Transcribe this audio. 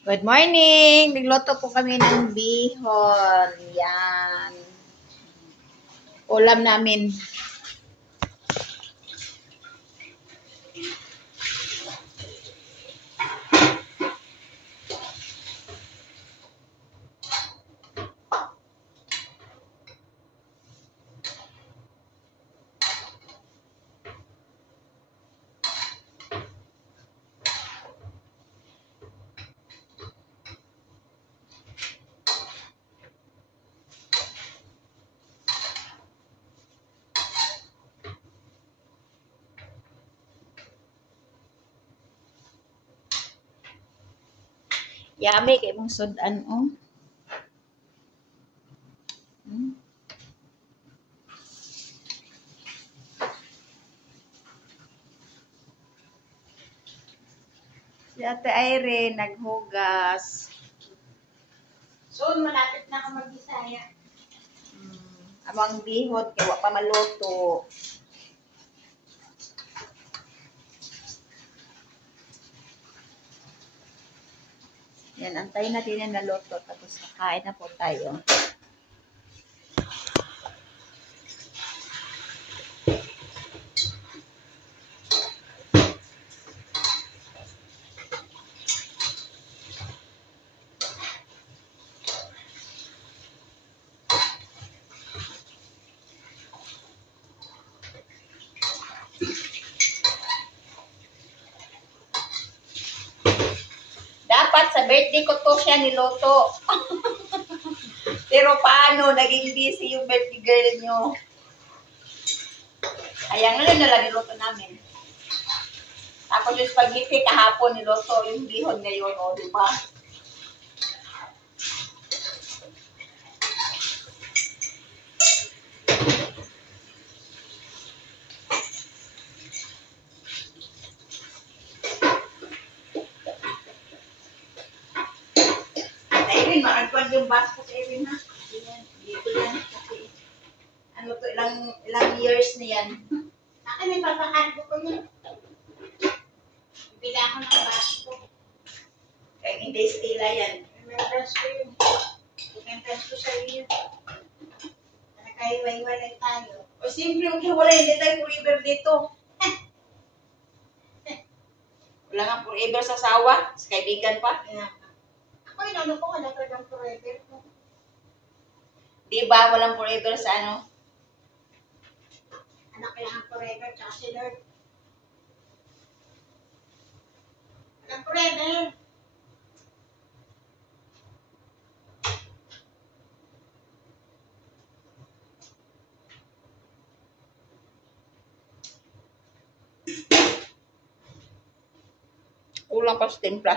Good morning! Nagluto po kami ng bihon. Yan. Ulam namin. Yummy kay mong sudan, oh. Si Ate Irene naghugas. So, malapit na ako mag-Bisaya. Amang bihon kay wa pa maluto. Yan, antayin natin yan naluto tapos kakain na po tayo. Dapat sa birthday ko to siya niloto. Pero paano, naging busy yung birthday girl nyo. Kaya ngayon na lang niloto namin. Tapos yung spaghetti kahapon niloto, yung bihon ngayon, o, diba? Erin, maagwan yung basket, Erin, ha? Dito yan. Kasi, ano to, ilang years na yan. Akin may papakargo ko yun. Bibila ako ng basko. Kaya hindi stila yan. Remembrance ko yun. Remembrance ko sa iyo. Nakahiwa-hiwalay tayo. O simple, wala, hindi tayo forever dito. Wala nga forever sa asawa, sa kaibigan pa. Kaya, ako inano ko, wala talagang forever ko. Di ba, walang forever sa ano? Anak lang ang forever, tsaka si Lord. Walang forever. Kulang pa sa timpla.